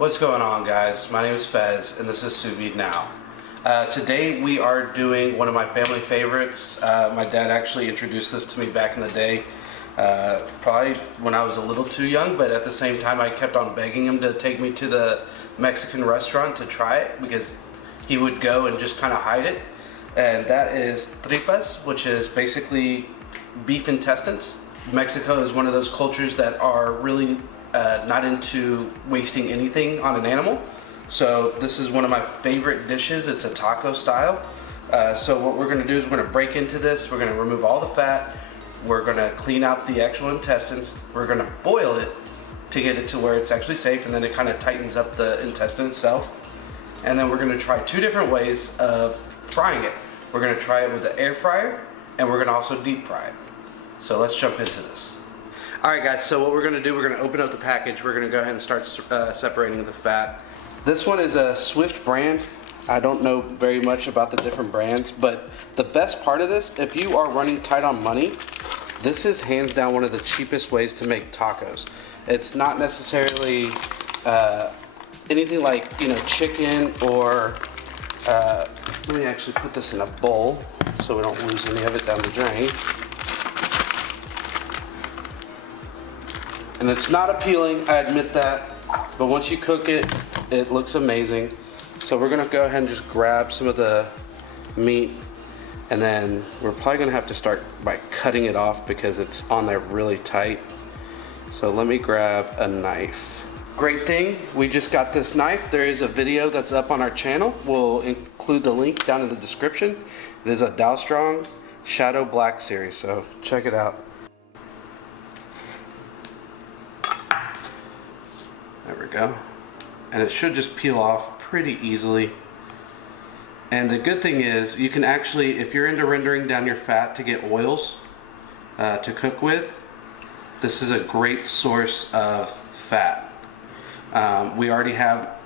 What's going on, guys? My name is Fez and this is Sous Vide Now. Today we are doing one of my family favorites. My dad actually introduced this to me back in the day, probably when I was a little too young, but at the same time I kept on begging him to take me to the Mexican restaurant to try it because he would go and just kind of hide it. And that is tripas, which is basically beef intestines. Mexico is one of those cultures that are really not into wasting anything on an animal. So this is one of my favorite dishes. It's a taco style. So what we're going to do is we're going to break into this. We're going to remove all the fat. We're going to clean out the actual intestines. We're going to boil it to get it to where it's actually safe, and then it kind of tightens up the intestine itself. And then we're going to try two different ways of frying it. We're going to try it with the air fryer, and we're going to also deep fry it. So let's jump into this. Alright guys, so what we're going to do, we're going to open up the package. We're going to go ahead and start separating the fat. This one is a Swift brand. I don't know very much about the different brands, but the best part of this, if you are running tight on money, this is hands down one of the cheapest ways to make tacos. It's not necessarily anything like, chicken or, let me actually put this in a bowl so we don't lose any of it down the drain. And it's not appealing, I admit that, but once you cook it, it looks amazing. So we're gonna go ahead and just grab some of the meat, and then we're probably gonna have to start by cutting it off because it's on there really tight. So let me grab a knife. Great thing, we just got this knife. There is a video that's up on our channel. We'll include the link down in the description. It is a Dowstrong Shadow Black series, so check it out. There we go. And it should just peel off pretty easily. And the good thing is you can actually, if you're into rendering down your fat to get oils to cook with, this is a great source of fat. We already have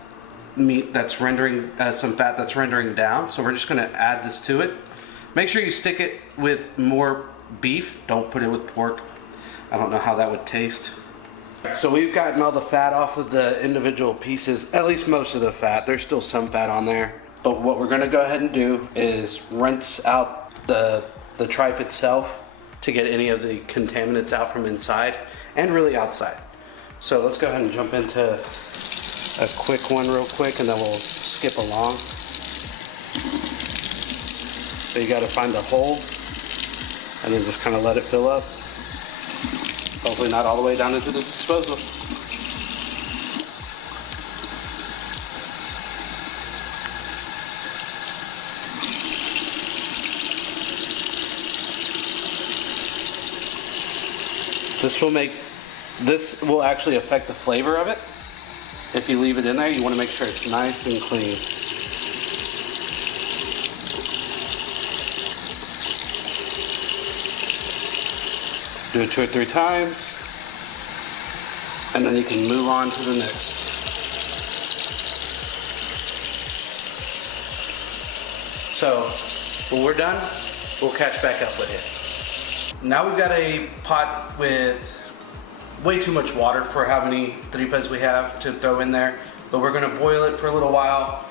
meat that's rendering, some fat that's rendering down, so we're just going to add this to it. Make sure you stick it with more beef. Don't put it with pork. I don't know how that would taste. So we've gotten all the fat off of the individual pieces, at least most of the fat. There's still some fat on there. But what we're gonna go ahead and do is rinse out the tripe itself to get any of the contaminants out from inside and really outside. So let's go ahead and jump into a quick one real quick, and then we'll skip along. So you gotta find the hole and then just kind of let it fill up. Hopefully not all the way down into the disposal. This will actually affect the flavor of it. If you leave it in there, you want to make sure it's nice and clean. Do it 2 or 3 times, and then you can move on to the next. So when we're done, we'll catch back up with it. Now we've got a pot with way too much water for how many tripas we have to throw in there, but we're gonna boil it for a little while.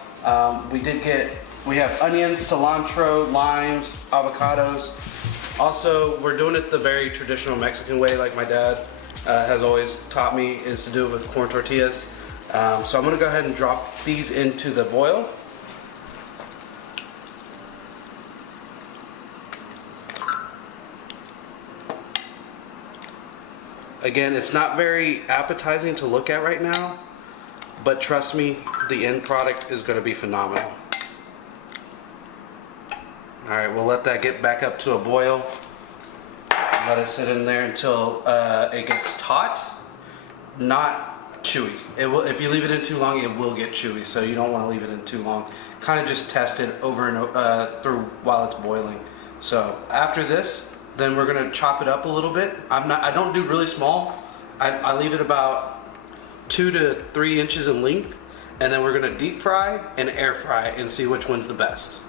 We have onions, cilantro, limes, avocados. Also, we're doing it the very traditional Mexican way, like my dad has always taught me, is to do it with corn tortillas. So I'm gonna go ahead and drop these into the boil. Again, it's not very appetizing to look at right now, but trust me, the end product is gonna be phenomenal. Alright, we'll let that get back up to a boil. Let it sit in there until it gets taut, not chewy. If you leave it in too long, it will get chewy, so you don't want to leave it in too long. Kind of just test it over and through while it's boiling. So after this, then we're going to chop it up a little bit. I don't do really small. I leave it about 2 to 3 inches in length, and then we're going to deep fry and air fry and see which one's the best.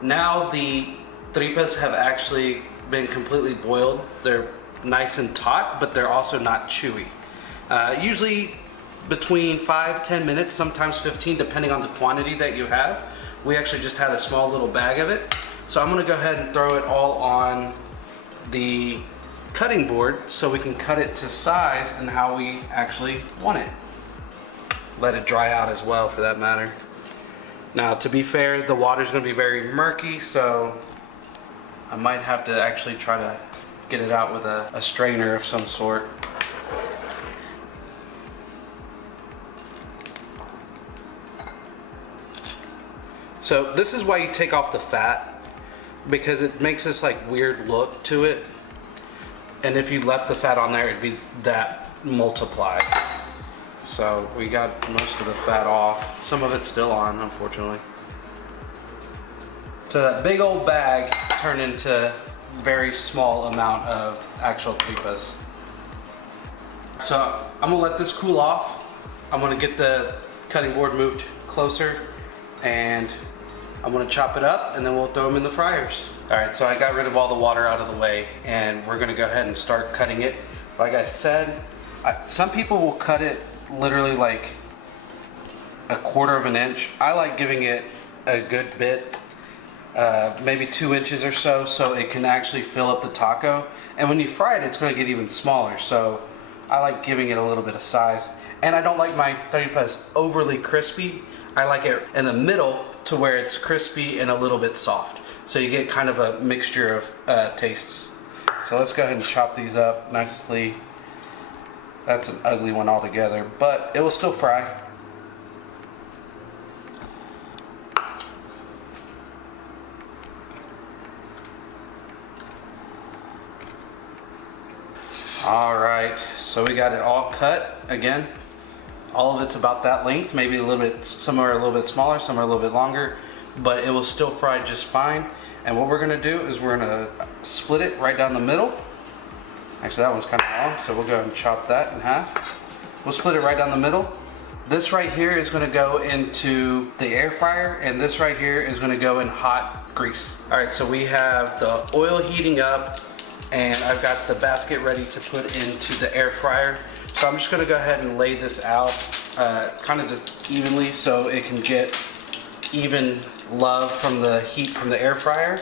Now the tripas have actually been completely boiled. They're nice and taut, but they're also not chewy. Usually between 5-10 minutes, sometimes 15, depending on the quantity that you have. We actually just had a small little bag of it. So I'm gonna go ahead and throw it all on the cutting board so we can cut it to size and how we actually want it. Let it dry out as well, for that matter. Now, to be fair, the water's gonna be very murky, so I might have to actually try to get it out with a strainer of some sort. So this is why you take off the fat, because it makes this like weird look to it. And if you left the fat on there, it'd be that multiplied. So we got most of the fat off. Some of it's still on, unfortunately. So that big old bag turned into very small amount of actual tripas. So I'm gonna let this cool off. I'm gonna get the cutting board moved closer, and I'm gonna chop it up, and then we'll throw them in the fryers. All right, so I got rid of all the water out of the way, and we're gonna go ahead and start cutting it. Like I said, some people will cut it literally like a 1/4 of an inch. I like giving it a good bit, maybe 2 inches or so, so it can actually fill up the taco. And when you fry it, it's gonna get even smaller. So I like giving it a little bit of size. And I don't like my tripas overly crispy. I like it in the middle to where it's crispy and a little bit soft. So you get kind of a mixture of tastes. So let's go ahead and chop these up nicely. That's an ugly one altogether, but it will still fry. All right, so we got it all cut. Again, all of it's about that length, maybe a little bit, some are a little bit smaller, some are a little bit longer, but it will still fry just fine. And what we're gonna do is we're gonna split it right down the middle. Actually, that one's kind of long, so we'll go ahead and chop that in half. We'll split it right down the middle. This right here is gonna go into the air fryer, and this right here is gonna go in hot grease. All right, so we have the oil heating up, and I've got the basket ready to put into the air fryer. So I'm just gonna go ahead and lay this out kind of just evenly so it can get even love from the heat from the air fryer.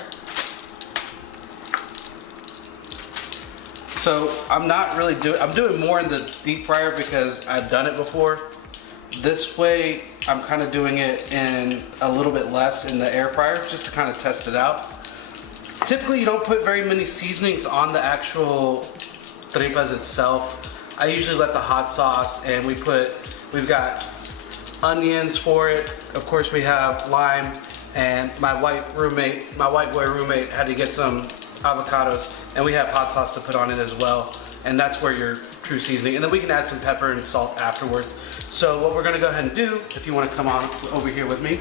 So I'm not really I'm doing more in the deep fryer because I've done it before. This way I'm kind of doing it in a little bit less in the air fryer just to kind of test it out. Typically you don't put very many seasonings on the actual tripas itself. I usually let the hot sauce, and we've got onions for it. Of course we have lime, and my white boy roommate had to get some avocados, and we have hot sauce to put on it as well. And that's where your true seasoning, and then we can add some pepper and salt afterwards. So what we're gonna go ahead and do, if you wanna come on over here with me,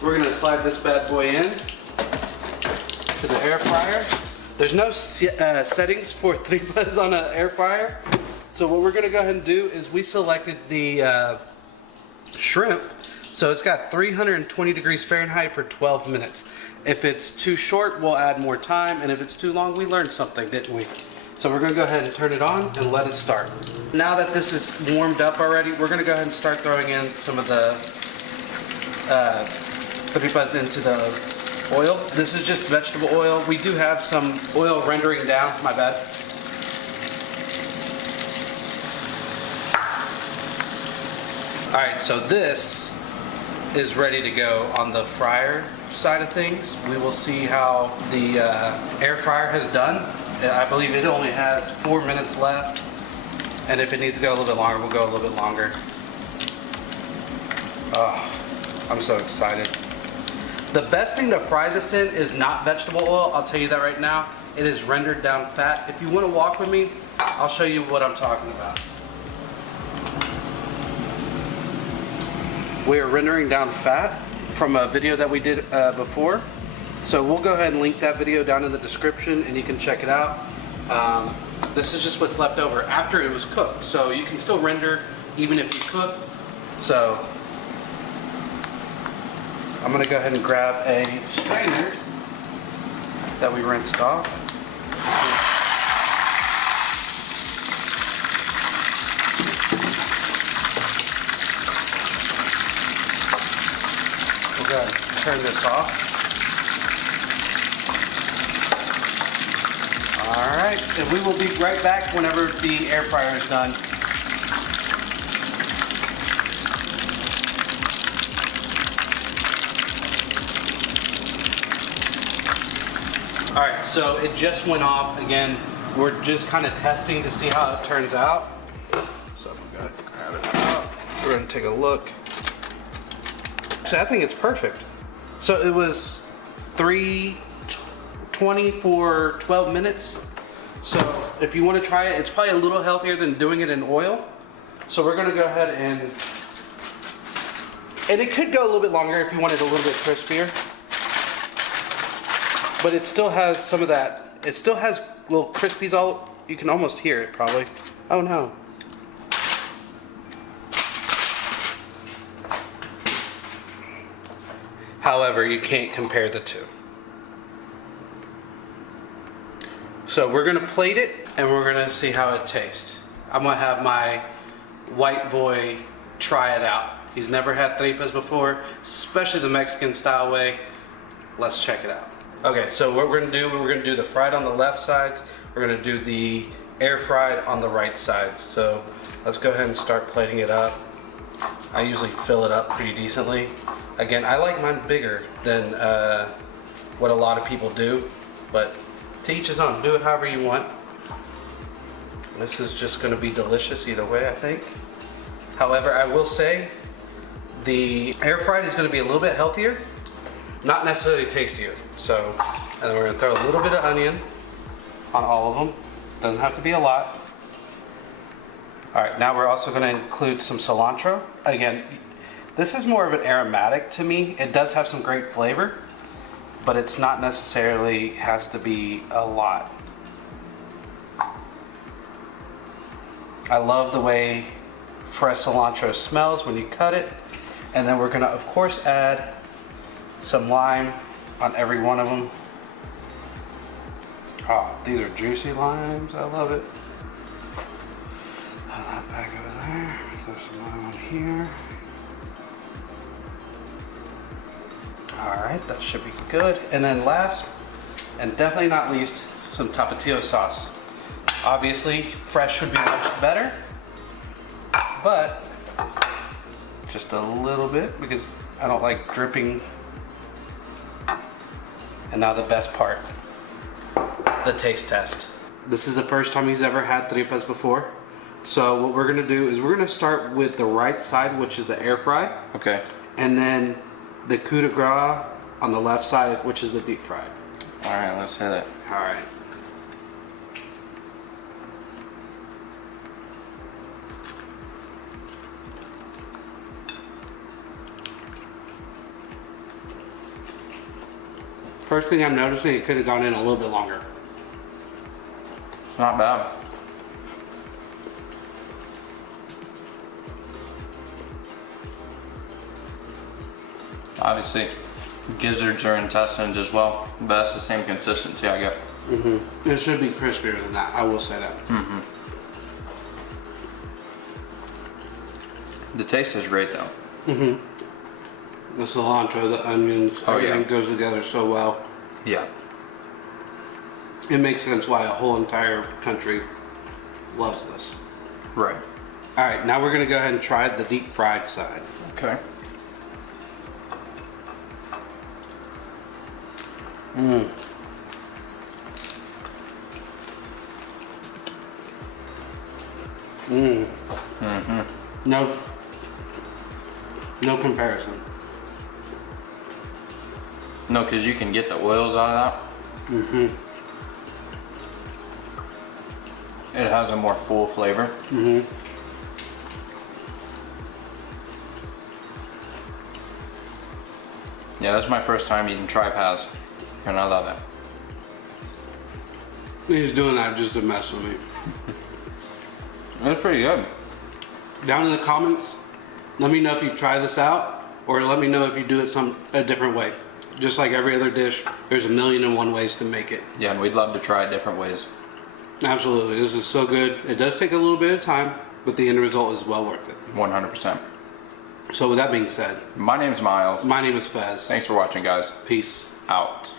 we're gonna slide this bad boy in to the air fryer. There's no settings for tripas on an air fryer. So what we're gonna go ahead and do is we selected the shrimp. So it's got 320 degrees Fahrenheit for 12 minutes. If it's too short, we'll add more time. And if it's too long, we learned something, didn't we? So we're gonna go ahead and turn it on and let it start. Now that this is warmed up already, we're gonna go ahead and start throwing in some of the tripas into the oil. This is just vegetable oil. We do have some oil rendering down, my bad. All right, so this is ready to go on the fryer side of things. We will see how the air fryer has done. I believe it only has 4 minutes left. And if it needs to go a little bit longer, we'll go a little bit longer. Oh, I'm so excited. The best thing to fry this in is not vegetable oil. I'll tell you that right now. It is rendered down fat. If you want to walk with me, I'll show you what I'm talking about. We are rendering down fat from a video that we did before. So we'll go ahead and link that video down in the description and you can check it out. This is just what's left over after it was cooked. So you can still render even if you cook. So I'm gonna go ahead and grab a strainer that we rinsed off. we'll go ahead and turn this off. All right, and we will be right back whenever the air fryer is done. All right, so it just went off. Again, we're just kind of testing to see how it turns out. So I'm gonna grab it out. We're gonna take a look. So I think it's perfect. So it was 320 for 12 minutes. So if you want to try it, it's probably a little healthier than doing it in oil. So we're gonna go ahead and it could go a little bit longer if you wanted a little bit crispier. But it still has some of that. It still has little crispies all, you can almost hear it probably. Oh no. However, you can't compare the two. So we're gonna plate it and we're gonna see how it tastes. I'm gonna have my white boy try it out. He's never had tripas before, especially the Mexican style way. Let's check it out. Okay, so what we're gonna do the fried on the left sides. We're gonna do the air fried on the right sides. So let's go ahead and start plating it up. I usually fill it up pretty decently. Again, I like mine bigger than what a lot of people do, but to each his own. Do it however you want. This is just gonna be delicious either way, I think. However, I will say the air fried is gonna be a little bit healthier, not necessarily tastier. So, and then we're gonna throw a little bit of onion on all of them. Doesn't have to be a lot. All right, now we're also gonna include some cilantro. Again, this is more of an aromatic to me. It does have some great flavor, but it's not necessarily has to be a lot. I love the way fresh cilantro smells when you cut it. And then we're gonna, of course, add some lime on every one of them. Oh, these are juicy limes. I love it. Put that back over there. Throw some lime on here. All right, that should be good. And then last, and definitely not least, some tapatio sauce. Obviously, fresh would be much better, but just a little bit because I don't like dripping. And now the best part, the taste test. This is the first time he's ever had tripas before. So what we're gonna do is we're gonna start with the right side, which is the air fry. Okay. And then the coup de grace on the left side, which is the deep fried. All right, let's hit it. All right. First thing I'm noticing, it could have gone in a little bit longer. Not bad. Obviously, gizzards are intestines as well, but that's the same consistency I get. Mm-hmm. It should be crispier than that, I will say that. Mm-hmm. The taste is great though. Mm-hmm. The cilantro, the onions, everything goes together so well. Yeah. It makes sense why a whole entire country loves this. Right. All right, now we're gonna go ahead and try the deep fried side. Okay. Mmm. Mmm. Mm-hmm. No comparison. No, because you can get the oils out of that. Mm-hmm. It has a more full flavor. Mm-hmm. Yeah, that's my first time eating tripas, and I love it. He's doing that just to mess with me. It's pretty good. Down in the comments, let me know if you try this out, or let me know if you do it a different way. Just like every other dish, there's 1,000,001 ways to make it. Yeah, and we'd love to try it different ways. Absolutely, this is so good. It does take a little bit of time, but the end result is well worth it. 100%. So with that being said, My name's Miles. my name is Fez. Thanks for watching, guys. Peace. Out.